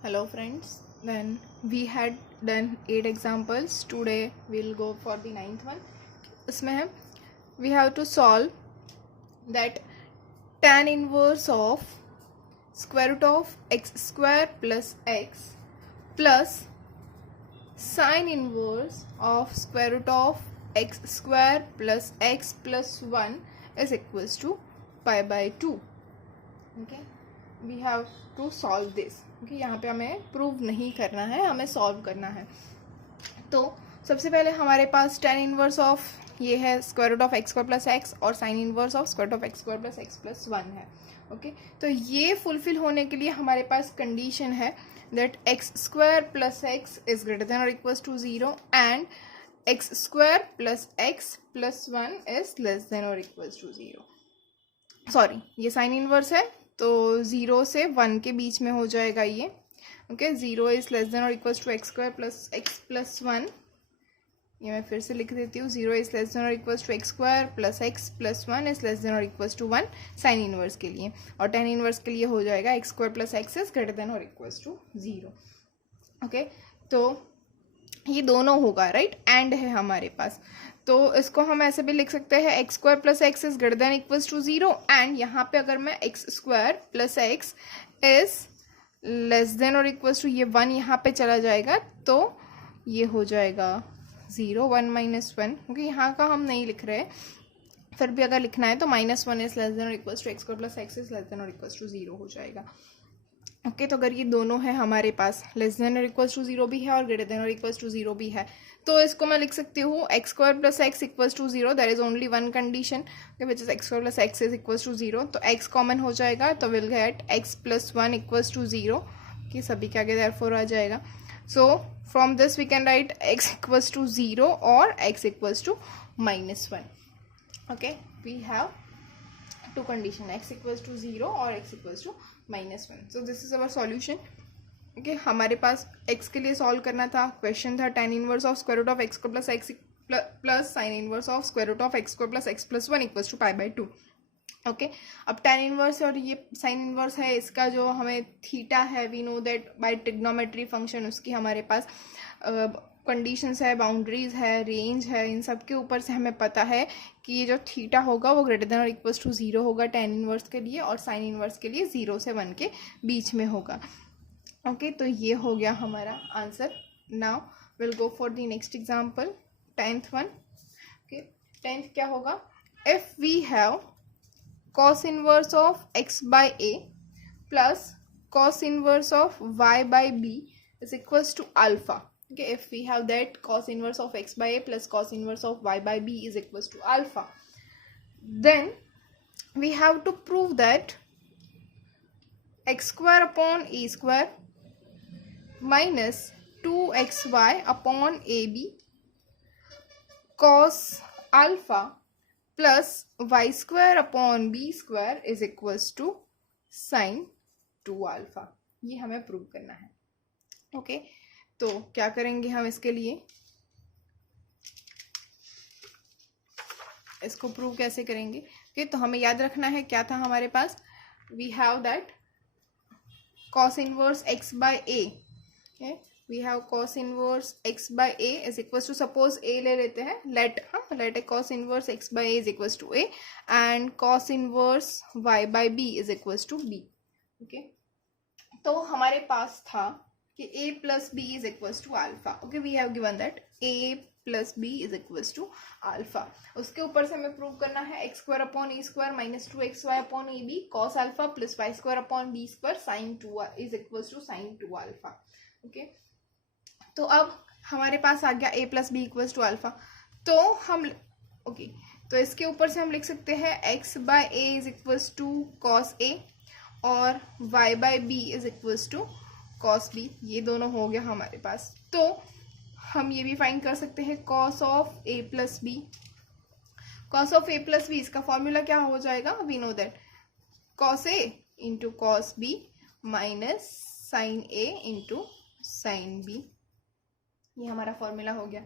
Hello friends, then we had done 8 examples. Today we'll go for the 9th one. इसमें है we have to solve that tan inverse of square root of x square plus x plus sin inverse of square root of x square plus x plus 1 is equals to pi by 2. Okay, we have to solve this. Okay, यहाँ पे हमें prove नहीं करना है, हमें solve करना है. तो सबसे पहले हमारे पास tan इनवर्स ऑफ ये है square root of x square plus X और sine inverse of square root of x square plus x plus 1 है. ओके, तो ये फुलफिल होने के लिए हमारे पास कंडीशन है that x square plus x is greater than और equals to 0 and X square plus x plus 1 is less than और इक्वल्स टू 0. सॉरी, ये साइन इनवर्स है तो 0 से 1 के बीच में हो जाएगा ये. ओके, 0 इज लेस देन और equals to x square plus x plus 1. ये मैं फिर से लिख देती हूँ. 0 इज लेस देन और equals to x square plus x plus 1 is less than और इक्वल्स टू 1 साइन इनवर्स के लिए, और टेन इनवर्स के लिए हो जाएगा x square plus x is greater than और इक्वल्स टू 0. ओके, तो ये दोनों होगा, राइट. एंड है हमारे पास, तो इसको हम ऐसे भी लिख सकते हैं x square plus x is greater than equals to 0 and यहाँ पे अगर मैं x square plus x is less than और इक्वल्स टू ये 1 यहाँ पे चला जाएगा तो ये हो जाएगा 0 1 माइनस 1. क्योंकि यहाँ का हम नहीं लिख रहे, फिर भी अगर लिखना है तो -1 इज लेस देन और equals to x square plus x is less than और इक्वल्स टू 0 हो जाएगा. ओके, तो अगर ये दोनों है हमारे पास, लेस देन और इक्वल्स टू 0 भी है और ग्रेटर देन और इक्वल्स टू 0 भी है, तो इसको मैं लिख सकती हूँ x square plus x equals to 0. There is only one condition which is x square plus x is equals to 0. तो एक्स कॉमन हो जाएगा तो will get x plus 1 equals to 0 कि सभी के आगे देयरफॉर आ जाएगा. So from this we can write x equals to 0 और x equals to -1. Okay, we have two condition, x equals to 0 और x equals to -1. so this is our solution. okay, हमारे पास x के लिए solve करना था. Question था tan inverse of square root of x square plus x plus sine inverse of square root of x square plus x plus 1 equals to pi by 2. Okay, अब tan inverse और ये sine inverse है, इसका जो हमें theta है, we know that by trigonometry function, उसकी हमारे पास कंडीशंस है, बाउंड्रीज है, रेंज है, इन सब के ऊपर से हमें पता है कि ये जो थीटा होगा वो ग्रेटर देन और इक्वल्स टू 0 होगा tan इनवर्स के लिए, और साइन इनवर्स के लिए 0 से 1 के बीच में होगा. ओके, तो ये हो गया हमारा answer. Now will go for the next example, 10th one. Okay, 10th क्या होगा, if we have cos inverse of x by a plus cos inverse of y by b is equals to alpha. Okay, if we have that cos inverse of x by a plus cos inverse of y by b is equals to alpha, then we have to prove that x square upon a square minus 2xy upon ab cos alpha plus y square upon b square is equals to sin 2 alpha. ये हमें prove करना है. Okay, तो क्या करेंगे हम इसके लिए, इसको प्रूव कैसे करेंगे. ओके, तो हमें याद रखना है क्या था हमारे पास, we have that cos inverse x by a. We have cos inverse x by a is equals to, suppose a ले लेते हैं, let A cos inverse x by a is equals to a and cos inverse y by b is equals to b. Okay, तो हमारे पास था कि a plus B is equals to alpha. Okay, we have given that a plus B is equals to alpha. उसके ऊपर से हमें prove करना है x square upon a square minus 2xy upon a b cos alpha plus y square upon b square sine 2 is equals to sine 2 alpha. Okay, तो अब हमारे पास आ गया a plus b equals to alpha. तो हम तो इसके ऊपर से हम लिख सकते हैं x by A is equals to cos A और y by B is equals to cos B. ये दोनों हो गया हमारे पास. तो हम ये भी फाइंड कर सकते हैं cos of a plus b. Cos of a plus b, इसका फॉर्मूला क्या हो जाएगा, we know that cos a into cos b minus sine a into sine b. ये हमारा फॉर्मूला हो गया.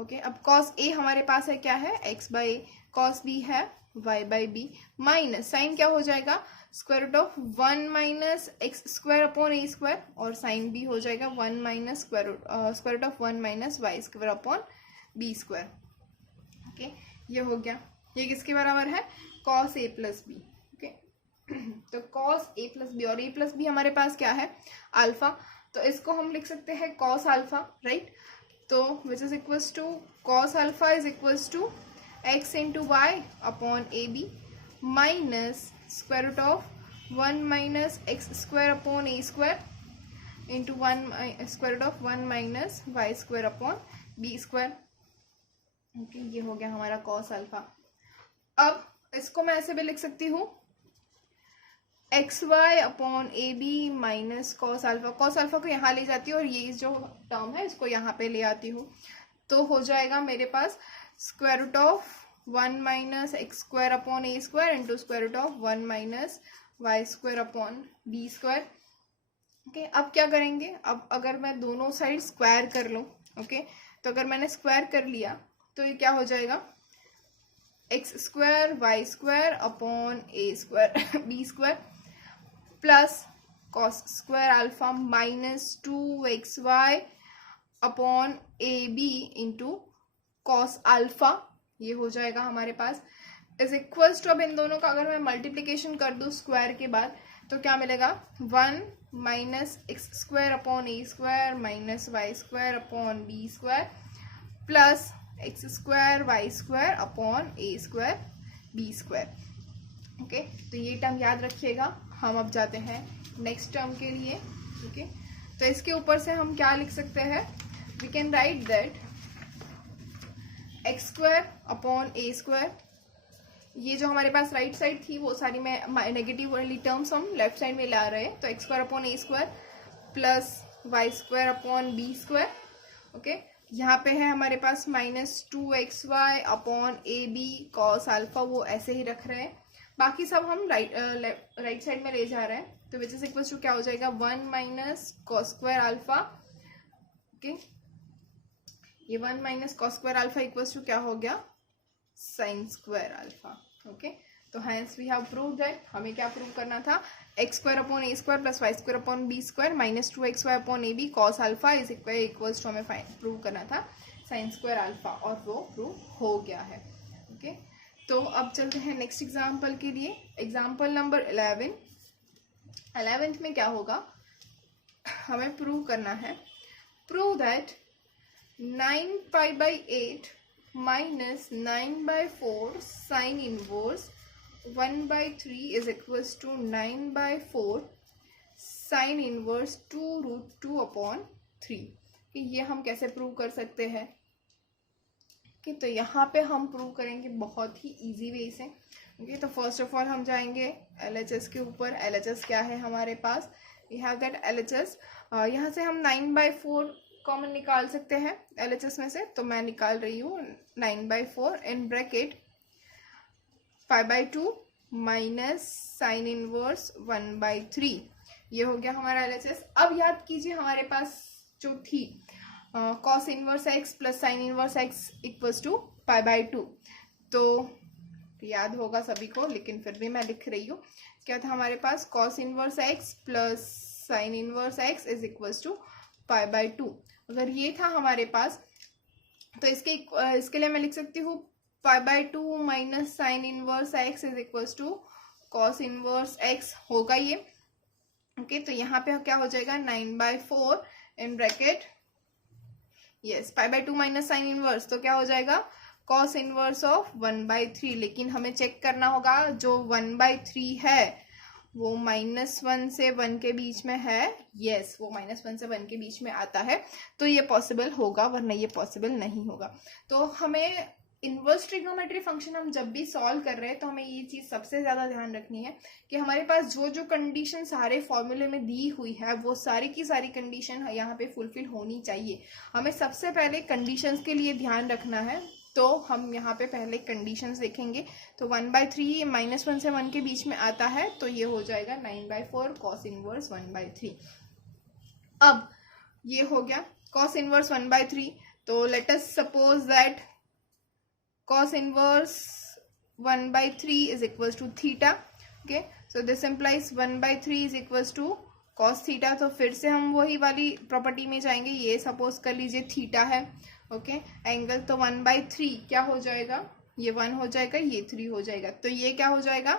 ओके, अब कॉस ए हमारे पास है क्या है, x by a, cos b है y by b, minus sine क्या हो जाएगा, square root of 1 minus x square upon a square, और साइन भी हो जाएगा 1 minus square root of 1 minus y square upon b square. Okay, ये हो गया। ये किसके बराबर है? Cos a plus b. Okay, तो कॉस ए प्लस बी, और ए प्लस बी हमारे पास क्या है? अल्फा, तो इसको हम लिख सकते हैं कॉस अल्फा, राइट। तो which is equals to cos alpha is equals to x into y upon a b minus square root of 1 minus x square upon a square into 1 square root of 1 minus y square upon b square. Okay, ये हो गया हमारा cos alpha. अब इसको मैं ऐसे भी लिख सकती हूँ x y upon a b minus cos alpha. Cos alpha को यहाँ ले जाती हूँ और ये जो टर्म है इसको यहाँ पे ले आती हूँ, तो हो जाएगा मेरे पास square root of 1 minus x square upon a square into square root of 1 minus y square upon b square. Okay, अब क्या करेंगे? अब अगर मैं दोनों साइड स्क्वायर कर लूँ, ओके, तो अगर मैंने स्क्वायर कर लिया तो ये क्या हो जाएगा? X square y square upon a square b square plus cos square alpha minus 2xy upon a b into cos alpha, ये हो जाएगा हमारे पास इज इक्वल्स टू, अब इन दोनों का अगर मैं मल्टीप्लीकेशन कर दूं स्क्वायर के बाद तो क्या मिलेगा? 1 minus x square upon a square minus y square upon b square plus x square y square upon a square b square. Okay, तो ये टर्म याद रखिएगा। हम अब जाते हैं नेक्स्ट टर्म के लिए। ओके, तो इसके ऊपर से हम क्या लिख सकते हैं? We can write that x square upon a square, ये जो हमारे पास राइट साइड थी वो सारी में नेगेटिव वाली टर्म्स हम लेफ्ट साइड में ला रहे हैं, तो x square upon a square plus y square upon b square. Okay, यहाँ पे है हमारे पास minus 2xy upon a b cos alpha, वो ऐसे ही रख रहे हैं, बाकी सब हम राइट साइड में ले जा रहे हैं। तो विच इज इक्वल टू क्या हो जाएगा? 1 minus cos square alpha. Okay, ये 1 minus cos square alpha equals to क्या हो गया? Sine square alpha. ओके, तो hence we have proved that, हमें क्या प्रूव करना था? X square upon a square plus y square upon b square minus 2xy upon a b cos alpha is equals to, हमें prove करना था sign square alpha, और वो prove हो गया है। ओके, तो अब चलते हैं नेक्स्ट एग्जाम्पल के लिए। एग्जाम्पल नंबर 11 में क्या होगा? हमें प्रूव करना है, prove that 9π/8 minus 9/4 sine inverse 1/3 is equals to 9/4 sine inverse 2√2 upon 3। ये हम कैसे प्रूव कर सकते हैं? कि तो यहाँ पे हम प्रूव करेंगे बहुत ही इजी वे से। ओके, तो फर्स्ट ऑफ ऑल हम जाएंगे LHS के ऊपर। LHS क्या है हमारे पास? वी हैव दैट LHS, यहाँ से हम 9/4 कॉमन निकाल सकते हैं LHS में से, तो मैं निकाल रही हूँ 9/4 in bracket 5/2 minus sine inverse 1/3, ये हो गया हमारा LHS। अब याद कीजिए हमारे पास जो थी cos inverse x plus sine inverse x equals to π/2, तो याद होगा सभी को, लेकिन फिर भी मैं लिख रही हूँ। क्या था हमारे पास? Cos inverse x plus sine inverse x is equals to π/2। अगर ये था हमारे पास, तो इसके लिए मैं लिख सकती हूँ π/2 minus sine inverse x is equals to cos inverse x होगा ये। ओके, तो यहाँ पे क्या हो जाएगा? 9/4 in bracket yes π/2 minus sine inverse, तो क्या हो जाएगा? Cos inverse of 1/3। लेकिन हमें चेक करना होगा जो 1/3 है वो -1 से 1 के बीच में है। यस, वो -1 से 1 के बीच में आता है, तो ये पॉसिबल होगा, वरना ये पॉसिबल नहीं होगा। तो हमें इनवर्स ट्रिग्नोमेट्री फंक्शन हम जब भी सॉल्व कर रहे हैं तो हमें ये चीज़ सबसे ज़्यादा ध्यान रखनी है कि हमारे पास जो जो कंडीशन सारे फॉर्मूले में दी हुई है वो सारी की सारी कंडीशन यहाँ पे फुलफिल होनी चाहिए। हमें सबसे पहले कंडीशंस के लिए ध्यान रखना है, तो हम यहाँ पे पहले कंडीशंस देखेंगे। तो 1/3 -1 से 1 के बीच में आता है, तो ये हो जाएगा 9/4 कॉस इनवर्स 1/3। अब ये हो गया कॉस इनवर्स 1/3, तो let us suppose that cos inverse 1/3 is equals to theta। Okay, so this implies 1/3 is equals to cos theta. तो फिर से हम वही वाली प्रॉपर्टी में जाएंगे। ये सपोज कर लीजिए थीटा है, ओके, एंगल, तो 1/3 क्या हो जाएगा, ये 1 हो जाएगा, ये 3 हो जाएगा, तो ये क्या हो जाएगा,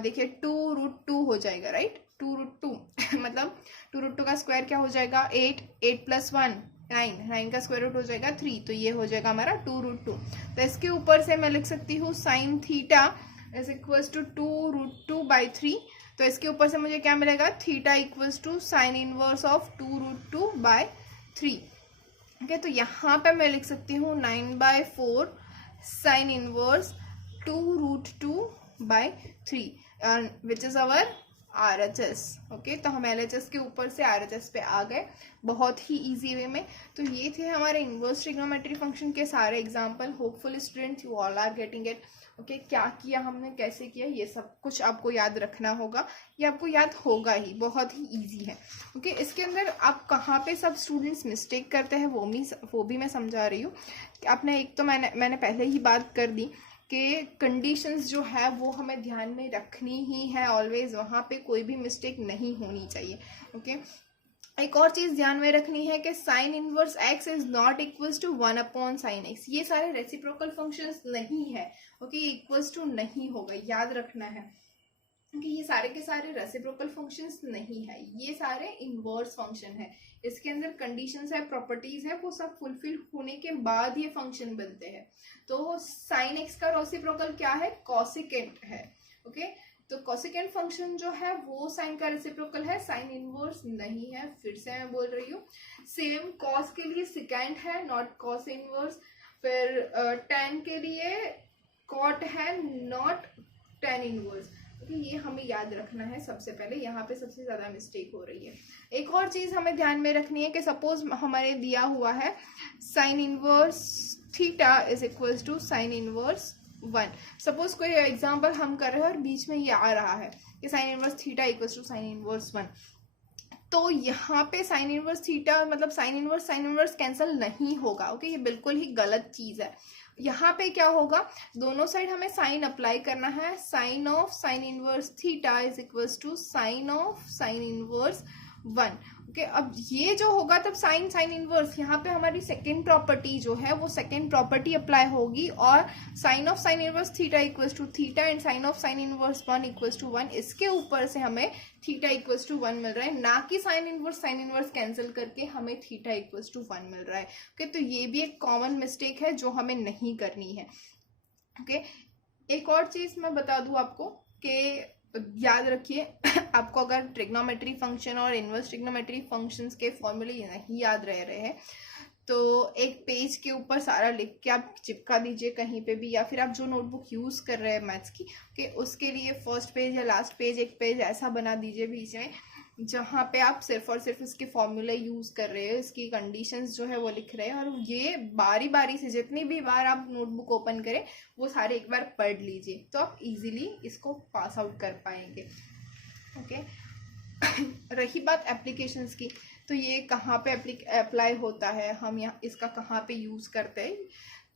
देखिए 2√2 हो जाएगा, राइट, 2√2 मतलब 2√2 का स्क्वायर क्या हो जाएगा, 8, 8 + 1 9, 9 का स्क्वायर रूट हो जाएगा 3, तो ये हो जाएगा हमारा 2√2। तो इसके ऊपर से मैं लिख सकती हूँ sine theta is equals to 2√2/3। तो इसके ऊपर से मुझे क्या मिलेगा, theta equals to sine inverse of 2√2/3। Okay, तो यहाँ पे मैं लिख सकती हूँ 9/4 sine inverse 2√2/3 which is our RHS। Okay, तो हम LHS के ऊपर से RHS पे आ गए बहुत ही इजी वे में। तो ये थे हमारे इनवर्स ट्रिग्नोमेट्री फंक्शन के सारे example. Hopeful students you all are getting it. Okay, क्या किया हमने, कैसे किया, ये सब कुछ आपको याद रखना होगा, ये आपको याद होगा ही, बहुत ही इजी है। ओके, इसके अंदर आप कहाँ पे सब स्टूडेंट्स मिस्टेक करते हैं वो भी मैं समझा रही हूँ। आपने एक तो मैंने पहले ही बात कर दी कि कंडीशंस जो है वो हमें ध्यान में रखनी ही है ऑलवेज, वहाँ पे कोई भी मिस्टेक नहीं होनी चाहिए। ओके, एक और चीज ध्यान में रखनी है कि sine inverse x is not equals to 1/sin x। ये सारे रेसिप्रोकल फंक्शंस नहीं है। ओके, इक्वल्स टू नहीं होगा, याद रखना है, क्योंकि ये सारे के सारे रेसिप्रोकल फंक्शंस नहीं है, ये सारे इनवर्स फंक्शन है। इसके अंदर कंडीशंस है, प्रॉपर्टीज है, वो सब फुलफिल होने के बाद ये फंक्शन बनते हैं। तो साइन एक्स का रेसिप्रोकल क्या है, कॉसिकेंट है। ओके, तो कॉसिकेंट फंक्शन जो है वो साइन का रेसिप्रोकल है, साइन इनवर्स नहीं है। फिर से मैं बोल रही हूँ, सेम कॉस के लिए सिकेंट है, नॉट कॉस इनवर्स। फिर टेन के लिए कॉट है, नॉट टेन इनवर्स। ये हमें याद रखना है सबसे पहले, यहाँ पे सबसे ज्यादा मिस्टेक हो रही है। एक और चीज हमें ध्यान में रखनी है कि सपोज हमारे दिया हुआ है sine inverse theta is equals to sine inverse 1। Suppose कोई एग्जांपल हम कर रहे हैं और बीच में ये आ रहा है कि sine inverse theta equals to sine inverse 1, तो यहाँ पे साइन इनवर्स थीटा मतलब साइन इनवर्स कैंसिल नहीं होगा। ओके, ये बिल्कुल ही गलत चीज है। यहाँ पे क्या होगा, दोनों साइड हमें साइन अप्लाई करना है। Sine of sine inverse theta is equals to sine of sine inverse 1। Okay, अब ये जो होगा तब साइन साइन इनवर्स, यहाँ पे हमारी सेकेंड प्रॉपर्टी जो है वो सेकेंड प्रॉपर्टी अप्लाई होगी, और sine of sine inverse theta equals to theta and sine of sine inverse 1 equals to 1। इसके ऊपर से हमें थीटा इक्वल्स टू 1 मिल रहा है, ना कि साइन इनवर्स कैंसिल करके हमें थीटा इक्वल्स टू 1 मिल रहा है। ओके, तो ये भी एक कॉमन मिस्टेक है जो हमें नहीं करनी है। ओके, एक और चीज मैं बता दूं आपको कि याद रखिए आपको अगर ट्रिग्नोमेट्री फंक्शन और इनवर्स ट्रिग्नोमेट्री फंक्शंस के फॉर्मूले नहीं याद रह रहे हैं तो एक पेज के ऊपर सारा लिख के आप चिपका दीजिए कहीं पे भी, या फिर आप जो नोटबुक यूज कर रहे हैं मैथ्स की कि उसके लिए फर्स्ट पेज या लास्ट पेज एक पेज ऐसा बना दीजिए बीच में जहाँ पे आप सिर्फ और सिर्फ इसके फॉर्मूले यूज कर रहे हो, इसकी कंडीशंस जो है वो लिख रहे हैं, और ये बारी बारी से जितनी भी बार आप नोटबुक ओपन करें वो सारे एक बार पढ़ लीजिए, तो आप इजीली इसको पास आउट कर पाएंगे। ओके, रही बात एप्लीकेशंस की, तो ये कहाँ पे अप्लाई होता है, हम यहाँ इसका कहाँ पे यूज करते हैं।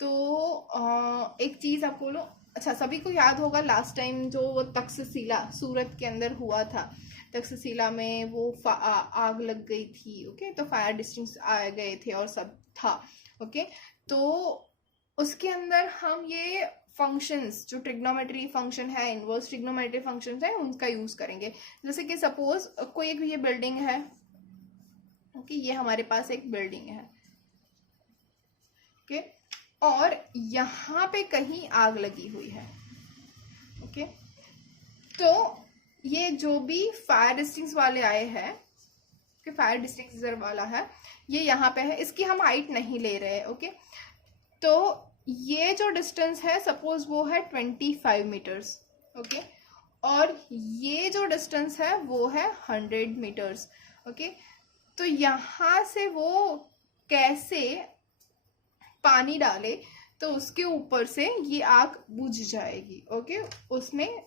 तो एक चीज आपको बोलो, अच्छा सभी को याद होगा लास्ट टाइम जो वो तक्षशिला सूरत के अंदर हुआ था, तक्षशिला में वो आग लग गई थी। ओके, तो फायर डिस्टिंग्विश आ गए थे और सब था। ओके, तो उसके अंदर हम ये फंक्शंस जो ट्रिग्नोमेट्री फंक्शन है, इनवर्स ट्रिग्नोमेट्री फंक्शंस है, उनका यूज करेंगे। जैसे कि सपोज कोई एक ये बिल्डिंग है, ओके, ये हमारे पास एक बिल्डिंग है, ओके, और यहाँ पे कहीं आग लगी हुई है। ओके, तो ये जो भी फायर डिस्टिंग्विशर वाले आए हैं, फायर डिस्टिंग्विशर वाला है, ये यहाँ पे है, इसकी हम हाइट नहीं ले रहे हैं। ओके, तो ये जो डिस्टेंस है सपोज वो है 25 मीटर्स। ओके, और ये जो डिस्टेंस है वो है 100 मीटर्स। ओके, तो यहाँ से वो कैसे पानी डाले तो उसके ऊपर से ये आग बुझ जाएगी। ओके, उसमें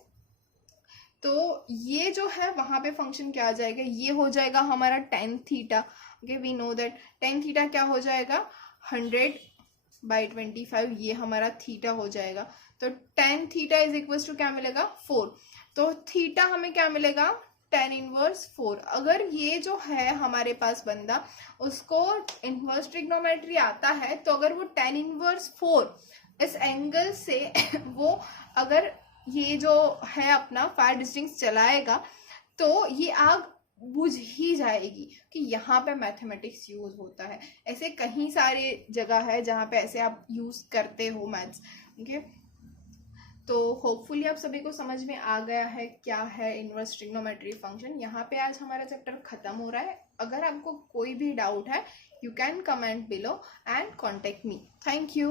तो ये जो है वहां पे फंक्शन क्या आ जाएगा, ये हो जाएगा हमारा tan theta. Okay, we know that tan theta क्या हो जाएगा 100/25, ये हमारा थीटा हो जाएगा। तो tan theta is equal to क्या मिलेगा 4। तो थीटा हमें क्या मिलेगा, tan इनवर्स 4। अगर ये जो है हमारे पास बंदा, उसको इनवर्स ट्रिग्नोमेट्री आता है, तो अगर वो tan इनवर्स 4 इस एंगल से वो अगर ये जो है अपना फायर डिस्टिंक्स चलाएगा, तो ये आग बुझ ही जाएगी कि यहाँ पे मैथमेटिक्स यूज होता है। ऐसे कहीं सारे जगह है जहाँ पे ऐसे आप यूज करते हो मैथ्स। ओके, तो होपफुली आप सभी को समझ में आ गया है क्या है इनवर्स ट्रिग्नोमेट्री फंक्शन। यहाँ पे आज हमारा चैप्टर खत्म हो रहा है। अगर आपको कोई भी डाउट है, you can comment below and contact me. Thank you.